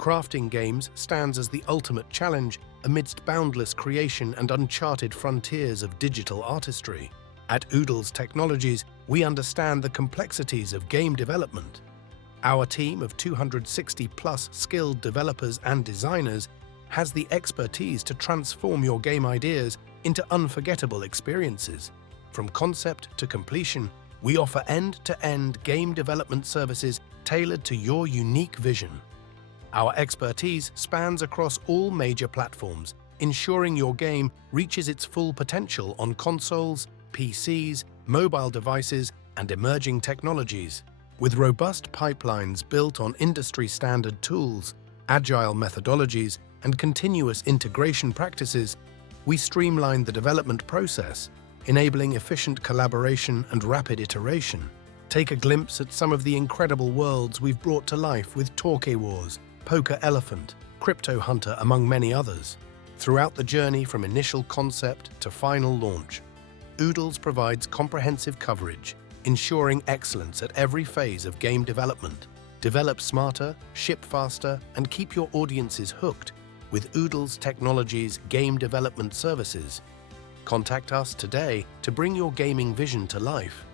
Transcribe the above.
Crafting games stands as the ultimate challenge amidst boundless creation and uncharted frontiers of digital artistry. At Oodles Technologies, we understand the complexities of game development. Our team of 260-plus skilled developers and designers has the expertise to transform your game ideas into unforgettable experiences. From concept to completion, we offer end-to-end game development services tailored to your unique vision. Our expertise spans across all major platforms, ensuring your game reaches its full potential on consoles, PCs, mobile devices, and emerging technologies. With robust pipelines built on industry-standard tools, agile methodologies, and continuous integration practices, we streamline the development process, enabling efficient collaboration and rapid iteration. Take a glimpse at some of the incredible worlds we've brought to life with Talkie Wars, Poker Elephant, Crypto Hunter, among many others. Throughout the journey from initial concept to final launch, Oodles provides comprehensive coverage, ensuring excellence at every phase of game development. Develop smarter, ship faster, and keep your audiences hooked with Oodles Technologies game development services. Contact us today to bring your gaming vision to life.